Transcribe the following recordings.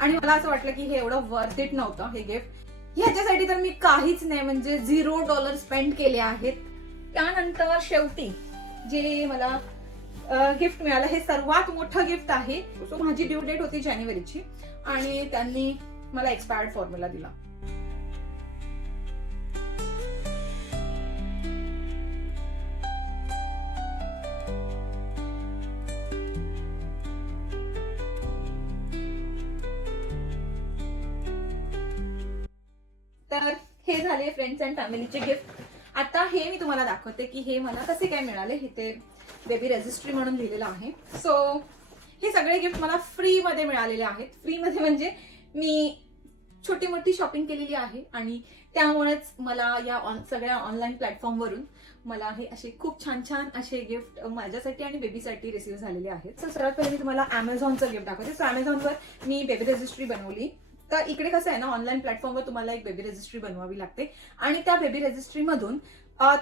आणि मला असं वाटलं की हे एवढं वर्थ इट नव्हतं हे गिफ्ट. ह्याच्यासाठी तर मी काहीच नाही म्हणजे $0 स्पेंड केले आहेत. त्यानंतर शेवटी जे मला गिफ्ट मिळालं हे सर्वात मोठं गिफ्ट आहे. सो माझी ड्यू डेट होती जानेवारीची आणि त्यांनी मला एक्सपायर्ड फॉर्म्युला दिला. तर हे झाले फ्रेंड्स अँड फॅमिलीचे गिफ्ट. आता हे मी तुम्हाला दाखवते की हे मला कसे काय मिळाले. इथे बेबी रजिस्ट्री म्हणून लिहिलेलं आहे. सो हे सगळे गिफ्ट मला फ्री मध्ये मिळालेले आहेत. फ्री मध्ये म्हणजे मी छोटी मोठी शॉपिंग केलेली आहे आणि त्यामुळेच मला या सगळ्या ऑनलाईन प्लॅटफॉर्मवरून मला हे असे खूप छान छान असे गिफ्ट माझ्यासाठी आणि बेबीसाठी रिसीव्ह झालेले आहेत. सो सर्वात पहिले मी तुम्हाला अमेझॉनचं गिफ्ट दाखवते. सो अमेझॉनवर मी बेबी रजिस्ट्री बनवली. तर इकडे कसं आहे ना, ऑनलाईन प्लॅटफॉर्मवर तुम्हाला एक बेबी रजिस्ट्री बनवावी लागते आणि त्या बेबी रजिस्ट्रीमधून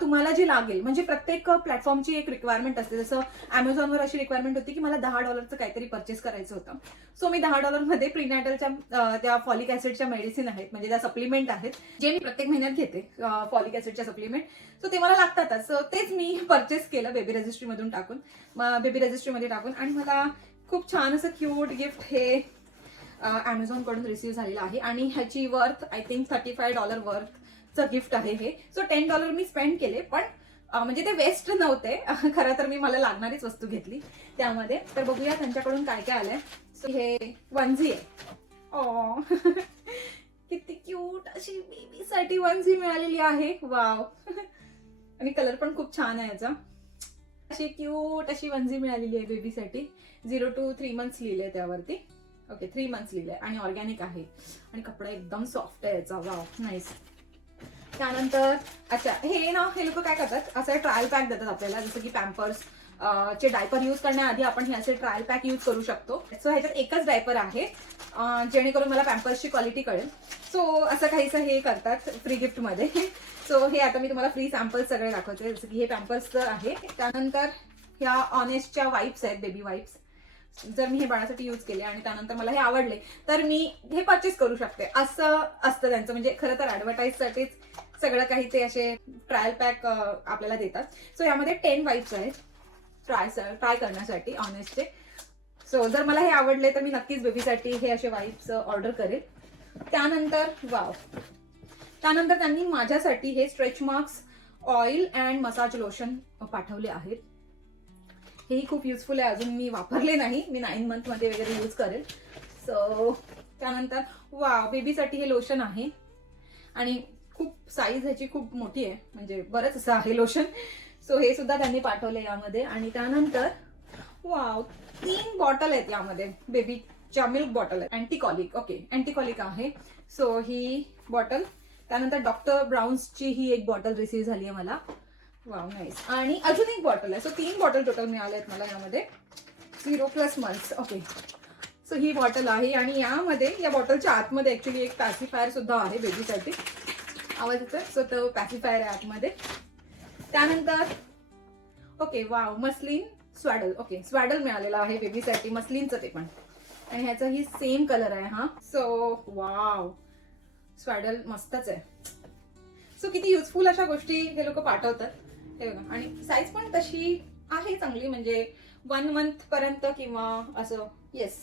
तुम्हाला जे लागेल म्हणजे प्रत्येक प्लॅटफॉर्मची एक रिक्वायरमेंट असते. जसं अमेझॉनवर अशी रिक्वायरमेंट होती की मला $10 काहीतरी परचेस करायचं होतं. सो मी $10 मध्ये प्रीनॅटलच्या त्या फॉलिक ऍसिडच्या मेडिसिन आहेत म्हणजे त्या सप्लिमेंट आहेत जे मी प्रत्येक महिन्यात घेते, फॉलिक ऍसिडच्या सप्लिमेंट. सो ते मला लागतातच. सो तेच मी परचेस केलं बेबी रजिस्ट्रीमधून टाकून, बेबी रजिस्ट्रीमध्ये टाकून. आणि मला खूप छान असं क्यूट गिफ्ट हे अमेझॉन कडून रिसीव्ह झालेलं आहे आणि ह्याची वर्थ आय थिंक $35 वर्थचं गिफ्ट आहे हे. सो $10 मी स्पेंड केले पण म्हणजे ते वेस्ट नव्हते. खरं तर मी मला लागणारीच वस्तू घेतली त्यामध्ये. तर बघूया त्यांच्याकडून काय काय आलंय. सो हे वनझी आहे. किती क्यूट अशी बेबीसाठी वनझी मिळालेली आहे. वाव. आणि कलर पण खूप छान आहे याचा. अशी क्यूट अशी वनझी मिळालेली आहे बेबीसाठी. 0 to 3 months लिहिलंय त्यावरती. ओके 3 months लिहिलंय आणि ऑर्गॅनिक आहे आणि कपडा एकदम सॉफ्ट आहे याचा. Wow nice. त्यानंतर अच्छा हे लोक काय करतात, असं ट्रायल पॅक देतात आपल्याला. जसं की पॅम्पर्स चे डायपर यूज करण्याआधी आपण हे असे ट्रायल पॅक यूज करू शकतो. सो ह्याच्यात एकच डायपर आहे जेणेकरून मला पॅम्पर्सची क्वालिटी कळेल. सो असं काहीसं हे करतात फ्री गिफ्ट मध्ये. सो हे आता मी तुम्हाला फ्री सॅम्पल्स सगळे दाखवते. जसं की हे पॅम्पर्सचं आहे. त्यानंतर ह्या ऑनेस्टच्या वाईप्स आहेत, बेबी वाईप्स. जर मी हे बाळासाठी यूज केले आणि त्यानंतर मला हे आवडले तर मी हे परचेस करू शकते असं असतं त्यांचं. म्हणजे खरं तर ऍडव्हर्टाईजसाठीच सगळं काही ते असे ट्रायल पॅक आपल्याला देतात. सो यामध्ये 10 वाईप्स आहेत ट्राय करण्यासाठी ऑनेस्टचे. सो जर मला हे आवडले तर मी नक्कीच बेबीसाठी हे असे वाईप्स ऑर्डर करेल. त्यानंतर त्यानंतर त्यांनी माझ्यासाठी हे stretch marks oil and massage lotion पाठवले आहेत. हेही खूप युजफुल आहे. अजून मी वापरले नाही, मी 9 month मध्ये वगैरे यूज करेल. सो त्यानंतर वाव बेबीसाठी हे लोशन आहे आणि खूप साईज ह्याची खूप मोठी आहे म्हणजे बरंच असं आहे लोशन. सो हे सुद्धा त्यांनी पाठवले यामध्ये. आणि त्यानंतर वाव 3 बॉटल आहेत यामध्ये बेबीच्या मिल्क बॉटल आहेत. अँटीकॉलिक. ओके अँटीकॉलिक आहे. सो ही बॉटल. त्यानंतर डॉक्टर ब्राउन्सची ही एक बॉटल रिसीव्ह झाली आहे मला. Wow nice. आणि अजून एक बॉटल आहे. सो 3 बॉटल टोटल मिळाले आहेत मला यामध्ये. 0+ months. ओके. सो ही बॉटल आहे आणि यामध्ये या बॉटलच्या आतमध्ये ऍक्च्युली एक पॅसिफायर सुद्धा आहे बेबीसाठी. आवाज येतोय. सो तो पॅसिफायर आहे आतमध्ये. त्यानंतर ओके वाव मस्लिन स्वॅडल. ओके स्वॅडल मिळालेला आहे बेबीसाठी, मस्लिनचं ते पण. आणि ह्याचा ही सेम कलर आहे हा. सो वाव स्वॅडल मस्तच आहे. सो किती युजफुल अशा गोष्टी हे लोक पाठवतात. हे बघा. आणि साईज पण तशी आहे चांगली म्हणजे 1 month पर्यंत किंवा असं येस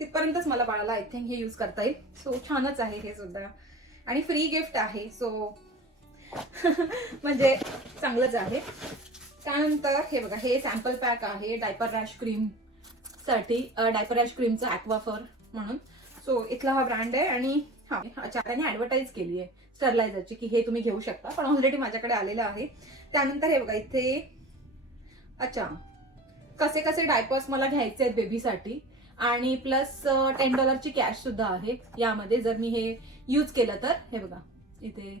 तिथपर्यंतच मला बाळाला आय थिंक हे यूज करता येईल. सो छानच आहे हे सुद्धा आणि फ्री गिफ्ट आहे. सो म्हणजे चांगलंच आहे. त्यानंतर हे बघा हे सॅम्पल पॅक आहे डायपर रॅश क्रीम साठी. डायपर रॅश क्रीमचं ॲक्वाफर म्हणून. सो इथला हा ब्रँड आहे आणि हा अच्छा त्याने ऍडव्हर्टाईज केली आहे स्टरलायझरची की हे तुम्ही घेऊ शकता पण ऑलरेडी माझ्याकडे आलेलं आहे. त्यानंतर हे बघा इथे अच्छा कसे कसे डायपर्स मला घ्यायचे आहेत बेबीसाठी आणि प्लस $10 ची कॅश सुद्धा आहे यामध्ये जर मी हे यूज केलं तर. हे बघा इथे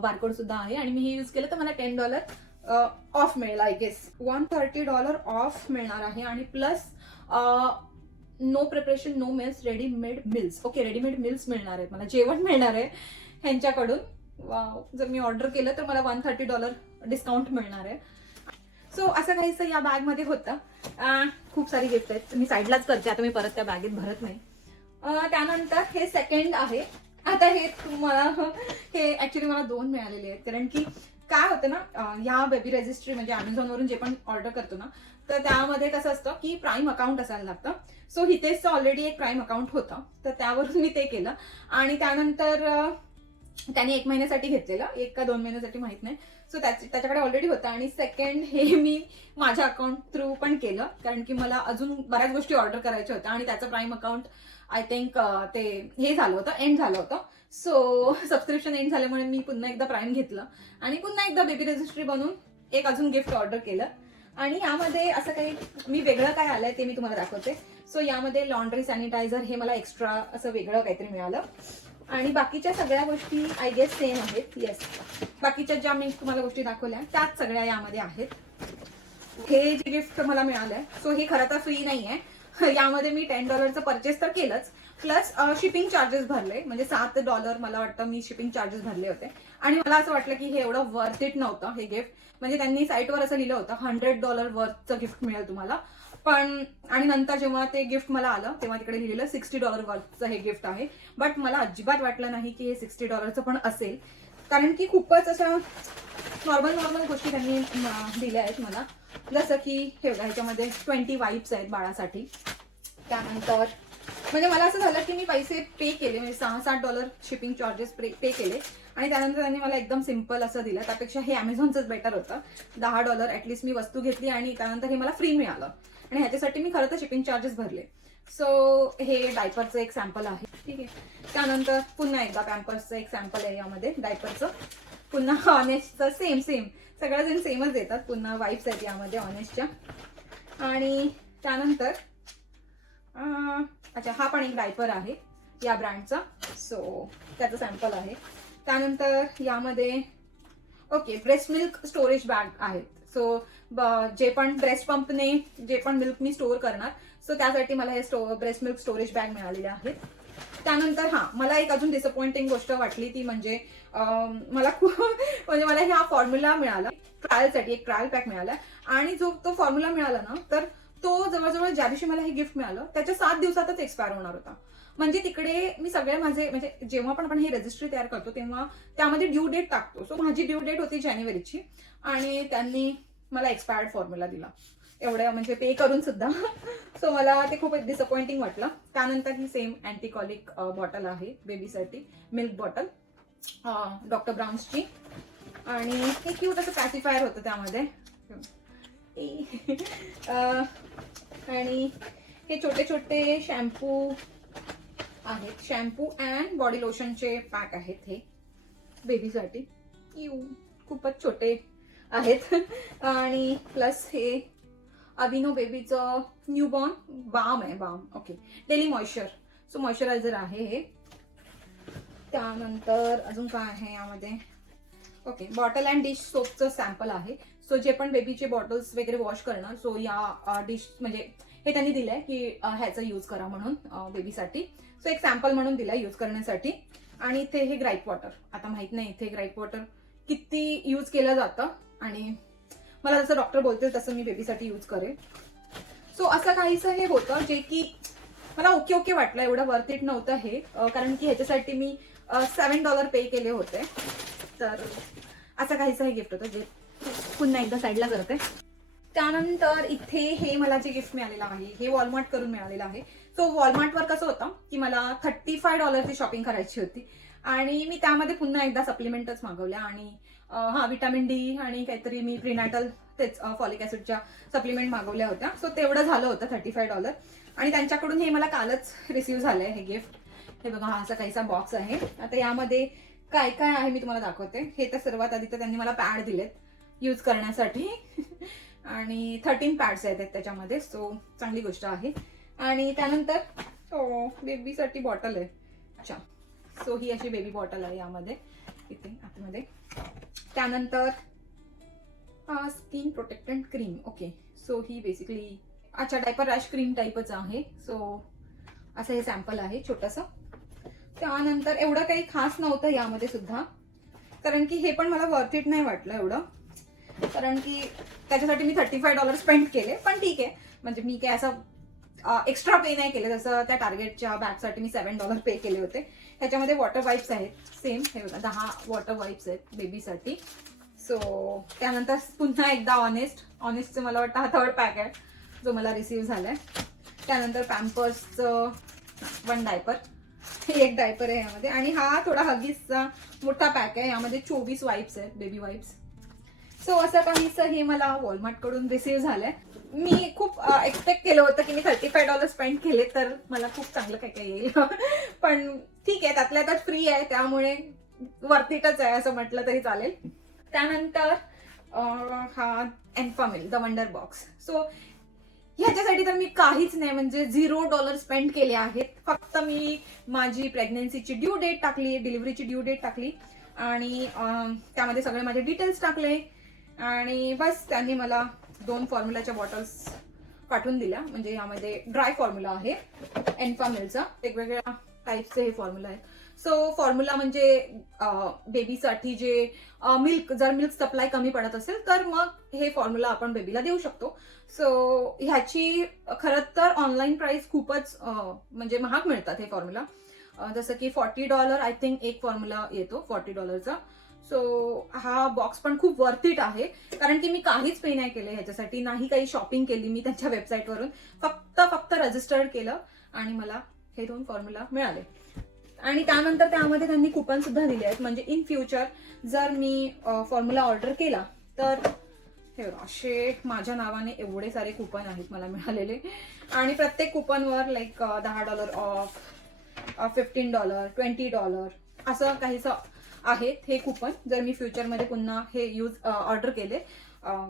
बारकोड सुद्धा आहे आणि मी हे यूज केलं तर मला $10 ऑफ मिळेल. आय गेस $130 ऑफ मिळणार आहे. आणि plus no preparation no meals readymade meals. Okay readymade meals मिळणार आहेत मला, जेवण मिळणार आहे ह्यांच्याकडून. जर मी ऑर्डर केलं तर मला $130 डिस्काउंट मिळणार आहे. सो असं काहीसं या बॅगमध्ये होतं. खूप सारी गिफ्ट आहेत. मी साईडलाच करते आता, मी परत त्या बॅगेत भरत नाही. त्यानंतर हे सेकंड आहे. आता हे तुम्हाला हे ऍक्च्युली मला 2 मिळालेले आहेत, कारण की काय होतं ना, ह्या बेबी रजिस्ट्री म्हणजे अमेझॉनवरून जे पण ऑर्डर करतो ना, तर त्यामध्ये कसं असतं की प्राईम अकाउंट असायला लागतं. सो इथेच ऑलरेडी एक प्राईम अकाउंट होतं, तर त्यावरून मी ते केलं. आणि त्यानंतर त्याने 1 महिन्यासाठी घेतलेलं, 1 का 2 महिन्यासाठी माहित नाही. सो त्याच्याकडे ऑलरेडी होतं. आणि सेकंड हे मी माझ्या अकाउंट थ्रू पण केलं, कारण की मला अजून बऱ्याच गोष्टी ऑर्डर करायच्या होत्या आणि त्याचं प्राईम अकाउंट आय थिंक ते हे झालं होतं, एंड झालं होतं. सो सबस्क्रिप्शन एंड झाल्यामुळे मी पुन्हा एकदा प्राईम घेतलं आणि पुन्हा एकदा बेबी रजिस्ट्री बनवून एक अजून गिफ्ट ऑर्डर केलं. आणि यामध्ये असं काही मी वेगळं काय आलंय ते मी तुम्हाला दाखवते. सो यामध्ये लॉन्ड्री सॅनिटायझर हे मला एक्स्ट्रा असं वेगळं काहीतरी मिळालं. आणि बाकीच्या सगळ्या गोष्टी आय गेस सेम आहेत. येस, बाकीच्या ज्या मी तुम्हाला गोष्टी दाखवल्या त्याच सगळ्या यामध्ये आहेत. हे जे गिफ्ट मला मिळालंय, सो हे खरं तर फ्री नाही आहे. यामध्ये मी $10 परचेस तर केलंच, प्लस शिपिंग चार्जेस भरले, म्हणजे $7 मला वाटतं मी शिपिंग चार्जेस भरले होते. आणि मला असं वाटलं की हे एवढं वर्थ इट नव्हतं हे गिफ्ट. म्हणजे त्यांनी साईटवर असं लिहिलं होतं $100 वर्थचं गिफ्ट मिळेल तुम्हाला, पण आणि नंतर जेव्हा ते गिफ्ट मला आलं तेव्हा तिकडे लिहिलेलं $60 वर्थचं हे गिफ्ट आहे. बट मला अजिबात वाटलं नाही की हे $60 पण असेल, कारण की खूपच असं नॉर्मल गोष्टी त्यांनी दिल्या आहेत मला. जसं की हे बघा, ह्याच्यामध्ये 20 वाईप्स आहेत बाळासाठी. त्यानंतर म्हणजे मला असं झालं की मी पैसे पे केले, म्हणजे $6-7 शिपिंग चार्जेस पे केले. आणि त्यानंतर त्यांनी मला एकदम सिम्पल असं दिलं. त्यापेक्षा हे अमेझॉनचंच बेटर होतं. $10 ॲटलिस्ट मी वस्तू घेतली आणि त्यानंतर हे मला फ्री मिळालं. आणि ह्याच्यासाठी मी खरं तर शिपिंग चार्जेस भरले. सो हे डायपरचं एक सॅम्पल आहे, ठीक आहे. त्यानंतर पुन्हा एकदा पॅम्पर्सचं एक सॅम्पल आहे यामध्ये डायपरचं. पुन्हा ऑनेस्टचं सेम सगळ्याजण सेमच देतात. पुन्हा वाईप्स आहेत यामध्ये ऑनेस्टच्या. आणि त्यानंतर अच्छा, हा पण एक डायपर आहे या ब्रँडचा, सो त्याचं सॅम्पल आहे. त्यानंतर यामध्ये okay breast milk storage bag आहेत. सो जे पण ब्रेस्ट पंपने जे पण मिल्क मी स्टोअर करणार, सो त्यासाठी मला हे ब्रेस्ट मिल्क स्टोरेज बॅग मिळालेले आहेत. त्यानंतर मला एक अजून डिसअपॉइंटिंग गोष्ट वाटली ती म्हणजे मला म्हणजे मला हा फॉर्म्युला मिळाला ट्रायलसाठी, एक ट्रायल पॅक मिळाला. आणि जो तो फॉर्म्युला मिळाला ना, तर तो जवळजवळ ज्या दिवशी मला हे गिफ्ट मिळालं त्याच्या 7 दिवसातच एक्सपायर होणार होता. म्हणजे तिकडे मी सगळे माझे म्हणजे जेव्हा पण आपण ही रजिस्ट्री तयार करतो तेव्हा त्यामध्ये ड्यू डेट टाकतो. सो माझी ड्यू डेट होती जानेवारीची आणि त्यांनी मला एक्सपायर्ड फॉर्म्युला दिला एवढ्या म्हणजे पे करून सुद्धा. सो मला ते खूप डिसअपॉइंटिंग वाटलं. त्यानंतर ही सेम अँटीकॉलिक बॉटल आहे बेबीसाठी, मिल्क बॉटल डॉक्टर ब्राउन्सची. आणि हे क्यूट असं पॅसिफायर होतं त्यामध्ये. आणि हे छोटे छोटे शॅम्पू आहेत, शॅम्पू अँड बॉडी लोशनचे पॅक आहेत हे बेबीसाठी. खूपच छोटे आहेत. आणि प्लस हे अविनो बेबीचं न्यूबॉर्न बाम आहे, balm okay daily moisture. So moisturiser आहे हे. त्यानंतर अजून काय आहे यामध्ये, ओके बॉटल अँड डिश सोपचं सॅम्पल आहे. सो जे पण बेबीचे बॉटल्स वगैरे वॉश करणार, सो या डिश म्हणजे हे त्यांनी दिलंय की ह्याचा यूज करा म्हणून बेबीसाठी. सो एक सॅम्पल म्हणून दिलाय यूज करण्यासाठी. आणि इथे हे ग्राईप वॉटर, आता माहित नाही इथे ग्राईप वॉटर किती यूज केलं जातं, आणि मला जसं डॉक्टर बोलतील तसं मी बेबीसाठी यूज करेन. सो असं काहीसं हे होतं जे की मला ओके वाटलं, एवढं वर्थ इट नव्हतं हे, कारण की ह्याच्यासाठी मी $7 पे केले होते. तर असं काहीसं हे गिफ्ट होतं जे पुन्हा एकदा साईडला करते. त्यानंतर इथे हे मला जे गिफ्ट मिळालेलं आहे हे वॉलमार्ट करून मिळालेलं आहे. सो वॉलमार्टवर कसं होतं की मला $35 शॉपिंग करायची होती आणि मी त्यामध्ये पुन्हा एकदा सप्लिमेंटच मागवल्या. आणि विटॅमिन डी आणि काहीतरी मी प्रिनॅटल तेच फॉलिक ॲसिडच्या सप्लिमेंट मागवल्या होत्या. सो तेवढं झालं होतं $35. आणि त्यांच्याकडून हे मला कालच रिसीव्ह झालंय हे गिफ्ट. हे बघा, हा असा काहीसा बॉक्स आहे. आता यामध्ये काय काय आहे मी तुम्हाला दाखवते. हे तर सर्वात आधी तर त्यांनी मला पॅड दिलेत यूज करण्यासाठी आणि 13 पॅड्स आहेत त्याच्यामध्ये, सो चांगली गोष्ट आहे. आणि त्यानंतर बेबीसाठी बॉटल आहे. अच्छा, सो ही अशी बेबी बॉटल आहे यामध्ये इथे आतमध्ये. त्यानंतर स्किन प्रोटेक्टंट क्रीम, ओके सो ही बेसिकली अच्छा डायपर रॅश क्रीम टाईपच आहे. सो असं हे सॅम्पल आहे छोटंसं. त्यानंतर एवढं काही खास नव्हतं यामध्ये सुद्धा, कारण की हे पण मला वर्थ इट नाही वाटलं एवढं, कारण की त्याच्यासाठी मी $35 स्पेंड केले. पण ठीक आहे, म्हणजे मी काय असं एक्स्ट्रा पे नाही केले. जसं त्या टार्गेटच्या बॅगसाठी मी $7 पे केले होते. ह्याच्यामध्ये वॉटर वाईप्स आहेत सेम, हे बघा 10 वॉटर वाईप्स आहेत बेबीसाठी. सो त्यानंतर पुन्हा एकदा ऑनेस्टचं मला वाटतं हा 3rd पॅक आहे जो मला रिसीव्ह झालाय. त्यानंतर पॅम्पर्सचं 1 डायपर, एक डायपर आहे यामध्ये. आणि हा थोडा हगीजचा मोठा पॅक आहे, यामध्ये 24 वाईप्स आहेत, बेबी वाईप्स. सो असं काहीसं हे मला वॉलमार्टकडून रिसीव्ह झालंय. मी खूप एक्सपेक्ट केलं होतं की मी $35 स्पेंड केले तर मला खूप चांगलं काय काय येईल. पण ठीक आहे, त्यातल्या त्यात फ्री आहे त्यामुळे वर्थ इटच आहे असं म्हटलं तरी चालेल. त्यानंतर हा एन्फामिल द वंडर बॉक्स. सो ह्याच्यासाठी तर मी काहीच नाही, म्हणजे $0 स्पेंड केले आहेत. फक्त मी माझी प्रेग्नन्सीची ड्यू डेट टाकली, डिलिव्हरीची ड्यू डेट टाकली आणि त्यामध्ये सगळे माझे डिटेल्स टाकले आणि बस त्यांनी मला 2 फॉर्म्युलाच्या बॉटल्स पाठवून दिल्या. म्हणजे यामध्ये ड्राय फॉर्म्युला आहे एन्फामिलचा, वेगवेगळ्या टाईपचे हे फॉर्म्युला आहेत. सो फॉर्म्युला म्हणजे बेबीसाठी जे जर मिल्क सप्लाय कमी पडत असेल तर मग हे फॉर्म्युला आपण बेबीला देऊ शकतो. सो ह्याची खरं तर ऑनलाईन प्राइस खूपच म्हणजे महाग मिळतात हे फॉर्म्युला. जसं की $40 आय थिंक एक फॉर्म्युला येतो $40चा. सो हा बॉक्स पण खूप वर्थ इट आहे, कारण की मी काहीच पे नाही केलं ह्याच्यासाठी, नाही काही शॉपिंग केली मी त्यांच्या वेबसाईटवरून. फक्त रजिस्टर्ड केलं आणि मला हे 2 फॉर्म्युला मिळाले. आणि त्यानंतर त्यामध्ये त्यांनी कुपन सुद्धा दिले आहेत, म्हणजे इन फ्युचर जर मी फॉर्म्युला ऑर्डर केला तर हे असे माझ्या नावाने एवढे सारे कुपन आहेत मला मिळालेले. आणि प्रत्येक कुपनवर लाईक $10 ऑफ, $15, $20 असं काहीसं आहेत हे कुपन. जर मी फ्युचरमध्ये पुन्हा हे ऑर्डर केले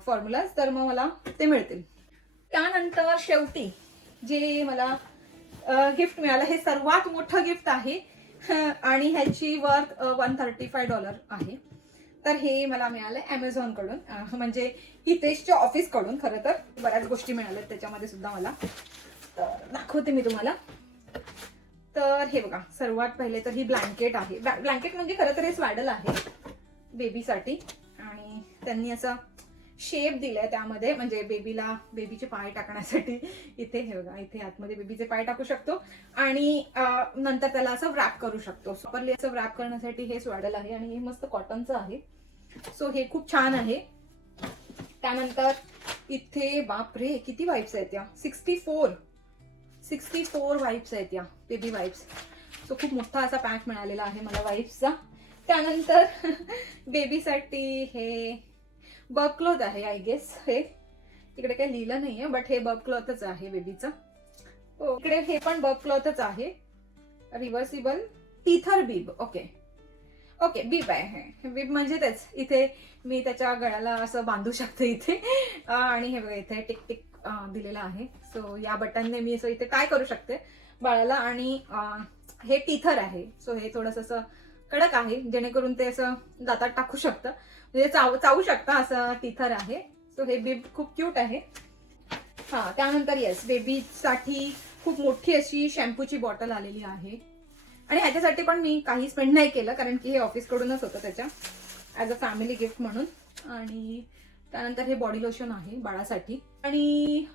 फॉर्म्युलाज तर मग मला ते मिळतील. त्यानंतर शेवटी जे मला गिफ्ट मिळालं हे सर्वात मोठं गिफ्ट आहे आणि ह्याची वर्थ $135 आहे. तर हे मला मिळालं Amazon कडून, म्हणजे हितेशच्या ऑफिसकडून. खरं तर बऱ्याच गोष्टी मिळाल्यात त्याच्यामध्ये सुद्धा मला, तर दाखवते मी तुम्हाला. तर हे बघा, सर्वात पहिले तर ही ब्लँकेट आहे. ब्लँकेट म्हणजे खरं तर हे स्वॅडल आहे बेबीसाठी आणि त्यांनी असं शेप दिलाय त्यामध्ये, म्हणजे बेबीचे पाय टाकण्यासाठी. इथे हे बघा, इथे आतमध्ये बेबीचे पाय टाकू शकतो आणि नंतर त्याला असं व्रॅप करू शकतो. प्रॉपरली असं व्रॅप करण्यासाठी हे स्वॅडल आहे आणि हे मस्त कॉटनचं आहे. सो हे खूप छान आहे. त्यानंतर इथे बापरे किती वाईप्स आहेत या, 64 वाईप्स आहेत या, बेबी वाईप्स. सो खूप मोठा असा पॅक मिळालेला आहे मला वाईप्सचा. त्यानंतर बेबीसाठी हे बब क्लॉथ आहे आय गेस. हे इकडे काही लिहिलं नाहीये बट हे बब क्लॉथच आहे बेबीचं. हो, इकडे हे पण बब क्लॉथच आहे, रिव्हर्सिबल टीथर बीब. ओके बीब आहे हे. बीब म्हणजे तेच, इथे मी त्याच्या गळ्याला असं बांधू शकते इथे. आणि हे बघा इथे टिक टिक दिलेलं आहे. सो या बटनने मी असं इथे काय करू शकते बाळाला. आणि हे टीथर आहे. सो हे थोडंसं असं कडक आहे जेणेकरून ते असं दातात टाकू शकतं, म्हणजे चावू शकता असं टीथर आहे. सो हे बीब खूप क्यूट आहे. त्यानंतर येस, बेबीसाठी खूप मोठी अशी शॅम्पूची बॉटल आलेली आहे आणि ह्याच्यासाठी पण मी काही स्पेंड नाही केलं, कारण की हे ऑफिसकडूनच होतं त्याच्या ॲज अ फॅमिली गिफ्ट म्हणून. आणि त्यानंतर हे बॉडी लोशन आहे बाळासाठी. आणि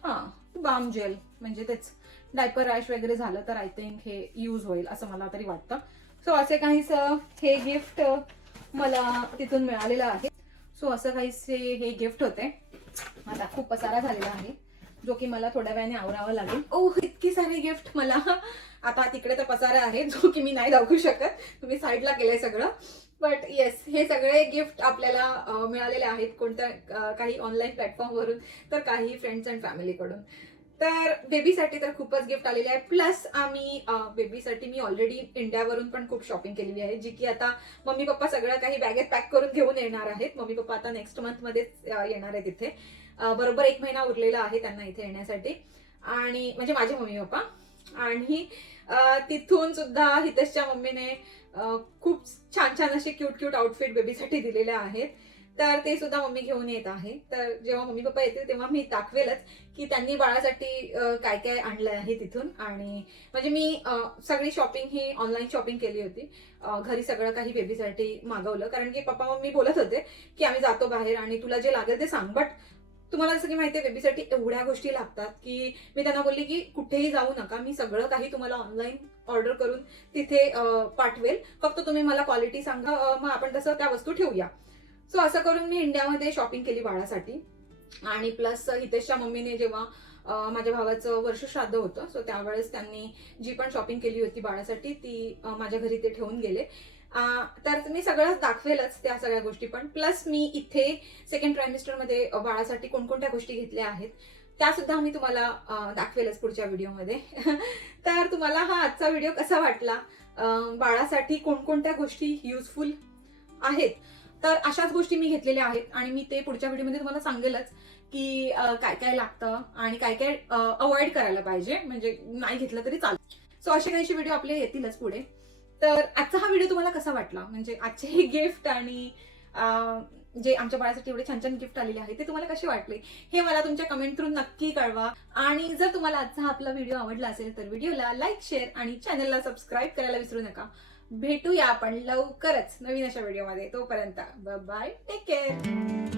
बाम जेल, म्हणजे तेच डायपर रॅश वगैरे झालं तर आय थिंक हे यूज होईल असं मला तरी वाटतं. सो असे काहीसं हे गिफ्ट मला तिथून मिळालेलं आहे. सो असं काहीसे हे गिफ्ट होते. आता खूप पसारा झालेला आहे जो की मला थोड्या वेळाने आवरावं लागेल. इतकी सारी गिफ्ट मला. आता तिकडे तर पसारा आहे जो की मी नाही दाखवू शकत, तुम्ही साईडला केलंय सगळं. बट येस, हे सगळे गिफ्ट आपल्याला मिळालेले आहेत कोणत्या काही ऑनलाईन प्लॅटफॉर्मवरून तर काही फ्रेंड्स अँड फॅमिलीकडून. तर बेबीसाठी तर खूपच गिफ्ट आलेले आहे. प्लस आम्ही बेबीसाठी मी ऑलरेडी इंडियावरून पण खूप शॉपिंग केलेली आहे, जी की आता मम्मी पप्पा सगळं काही बॅगेत पॅक करून घेऊन येणार आहेत. मम्मी पप्पा आता नेक्स्ट मंथमध्येच येणार आहेत इथे. बरोबर 1 महिना उरलेला आहे त्यांना इथे येण्यासाठी. आणि म्हणजे माझे मम्मी पप्पा. आणि तिथून सुद्धा हितेशच्या मम्मीने खूप छान छान असे क्यूट आउटफिट बेबीसाठी दिलेले आहेत. तर ते सुद्धा मम्मी घेऊन येत आहे. तर जेव्हा मम्मी पप्पा येतील तेव्हा मी दाखवेलच की त्यांनी बाळासाठी काय काय आणलं आहे तिथून. आणि म्हणजे मी सगळी शॉपिंग ही ऑनलाईन शॉपिंग केली होती. घरी सगळं काही बेबीसाठी मागवलं, कारण की पप्पा मम्मी बोलत होते की आम्ही जातो बाहेर आणि तुला जे लागेल ते सांग, बट तुम्हाला जसं की माहिती आहे बेबीसाठी एवढ्या गोष्टी लागतात की मी त्यांना बोलली की कुठेही जाऊ नका, मी सगळं काही तुम्हाला ऑनलाईन ऑर्डर करून तिथे पाठवेल, फक्त तुम्ही मला क्वालिटी सांगा, मग आपण तसं त्या वस्तू ठेवूया. सो असं करून मी इंडियामध्ये शॉपिंग केली बाळासाठी. आणि प्लस हितेशच्या मम्मीने जेव्हा माझ्या भावाचं वर्षश्राद्ध होतं, सो त्यावेळेस त्यांनी जी पण शॉपिंग केली होती बाळासाठी ती माझ्या घरी ते ठेवून गेले. तर मी सगळंच दाखवेलच त्या सगळ्या गोष्टी, पण प्लस मी इथे सेकंड ट्रायमिस्टरमध्ये बाळासाठी कोणकोणत्या गोष्टी घेतल्या आहेत त्या सुद्धा मी तुम्हाला दाखवेलच पुढच्या व्हिडिओमध्ये. तर तुम्हाला हा आजचा व्हिडिओ कसा वाटला, बाळासाठी कोणकोणत्या गोष्टी युजफुल आहेत, तर अशाच गोष्टी मी घेतलेल्या आहेत आणि मी ते पुढच्या व्हिडिओमध्ये तुम्हाला सांगेलच की काय काय लागतं आणि काय काय अवॉइड करायला पाहिजे, म्हणजे नाही घेतलं तरी चालेल. सो असे काहीशी व्हिडिओ आपले येतीलच पुढे. तर आजचा हा व्हिडिओ तुम्हाला कसा वाटला, म्हणजे आजचे हे गिफ्ट आणि जे आमच्या बाळासाठी एवढे छान छान गिफ्ट आलेले आहे ते तुम्हाला कसे वाटले हे मला तुमच्या कमेंट थ्रू नक्की कळवा. आणि जर तुम्हाला आजचा हा आपला व्हिडिओ आवडला असेल तर व्हिडिओला लाईक, शेअर आणि चॅनलला सबस्क्राईब करायला विसरू नका. भेटूया आपण लवकरच नवीन अशा व्हिडिओमध्ये. तोपर्यंत बाय बाय, टेक केअर.